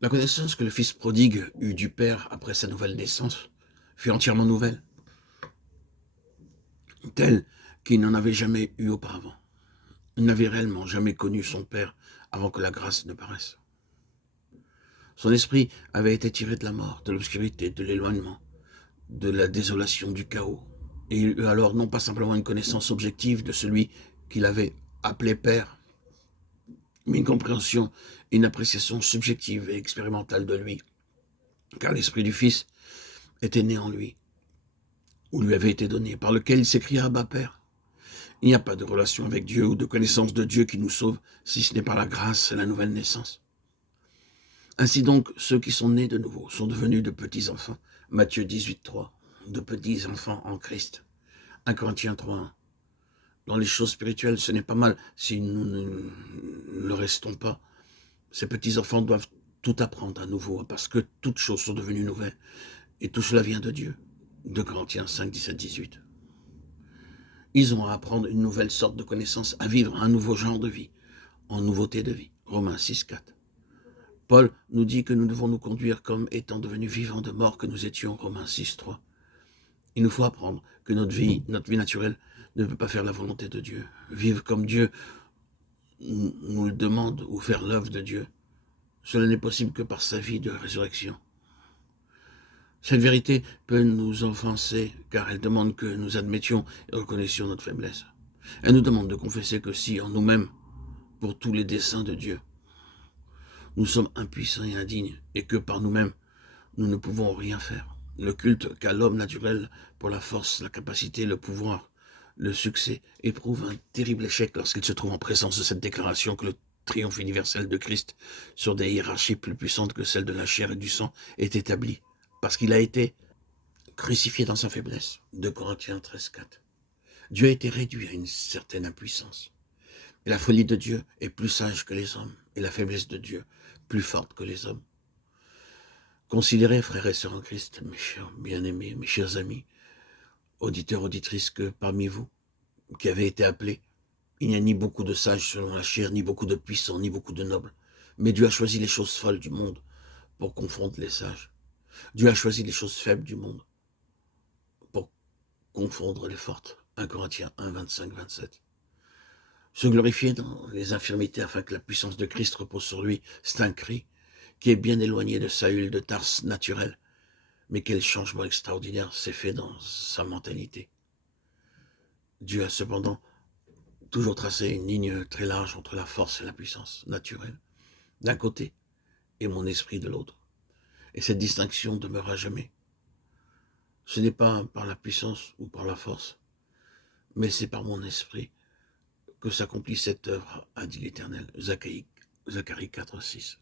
La connaissance que le fils prodigue eut du père après sa nouvelle naissance fut entièrement nouvelle, telle qu'il n'en avait jamais eu auparavant. Il n'avait réellement jamais connu son père avant que la grâce ne paraisse. Son esprit avait été tiré de la mort, de l'obscurité, de l'éloignement, de la désolation, du chaos. Et il eut alors non pas simplement une connaissance objective de celui qu'il avait appelé père, mais une compréhension et une appréciation subjective et expérimentale de lui, car l'esprit du Fils était né en lui, ou lui avait été donné, par lequel il s'écria Abba Père. Il n'y a pas de relation avec Dieu ou de connaissance de Dieu qui nous sauve, si ce n'est par la grâce et la nouvelle naissance. Ainsi donc, ceux qui sont nés de nouveau sont devenus de petits enfants. Matthieu 18,3, de petits enfants en Christ. 1 Corinthiens 3,1. Dans les choses spirituelles, ce n'est pas mal si nous ne le restons pas. Ces petits enfants doivent tout apprendre à nouveau, parce que toutes choses sont devenues nouvelles. Et tout cela vient de Dieu. 2 Corinthiens 5, 17, 18. Ils ont à apprendre une nouvelle sorte de connaissance, à vivre un nouveau genre de vie, en nouveauté de vie. Romains 6, 4. Paul nous dit que nous devons nous conduire comme étant devenus vivants de mort que nous étions. Romains 6, 3. Il nous faut apprendre que notre vie naturelle, ne peut pas faire la volonté de Dieu. Vivre comme Dieu nous le demande ou faire l'œuvre de Dieu. Cela n'est possible que par sa vie de résurrection. Cette vérité peut nous offenser, car elle demande que nous admettions et reconnaissions notre faiblesse. Elle nous demande de confesser que si, en nous-mêmes, pour tous les desseins de Dieu, nous sommes impuissants et indignes, et que par nous-mêmes, nous ne pouvons rien faire. Le culte qu'a l'homme naturel pour la force, la capacité, le pouvoir, le succès, éprouve un terrible échec lorsqu'il se trouve en présence de cette déclaration que le triomphe universel de Christ sur des hiérarchies plus puissantes que celles de la chair et du sang est établi, parce qu'il a été crucifié dans sa faiblesse. 2 Corinthiens 13, 4. Dieu a été réduit à une certaine impuissance. Et la folie de Dieu est plus sage que les hommes, et la faiblesse de Dieu plus forte que les hommes. Considérez, frères et sœurs en Christ, mes chers bien-aimés, mes chers amis, auditeurs, auditrices, que parmi vous, qui avez été appelés, il n'y a ni beaucoup de sages selon la chair, ni beaucoup de puissants, ni beaucoup de nobles. Mais Dieu a choisi les choses folles du monde pour confondre les sages. Dieu a choisi les choses faibles du monde pour confondre les fortes. 1 Corinthiens 1, 25, 27. Se glorifier dans les infirmités afin que la puissance de Christ repose sur lui, c'est un cri qui est bien éloigné de Saül de Tarse naturel. Mais quel changement extraordinaire s'est fait dans sa mentalité. Dieu a cependant toujours tracé une ligne très large entre la force et la puissance naturelle, d'un côté, et mon esprit de l'autre. Et cette distinction demeure à jamais. Ce n'est pas par la puissance ou par la force, mais c'est par mon esprit que s'accomplit cette œuvre, a dit l'Éternel. Zacharie 4, 6.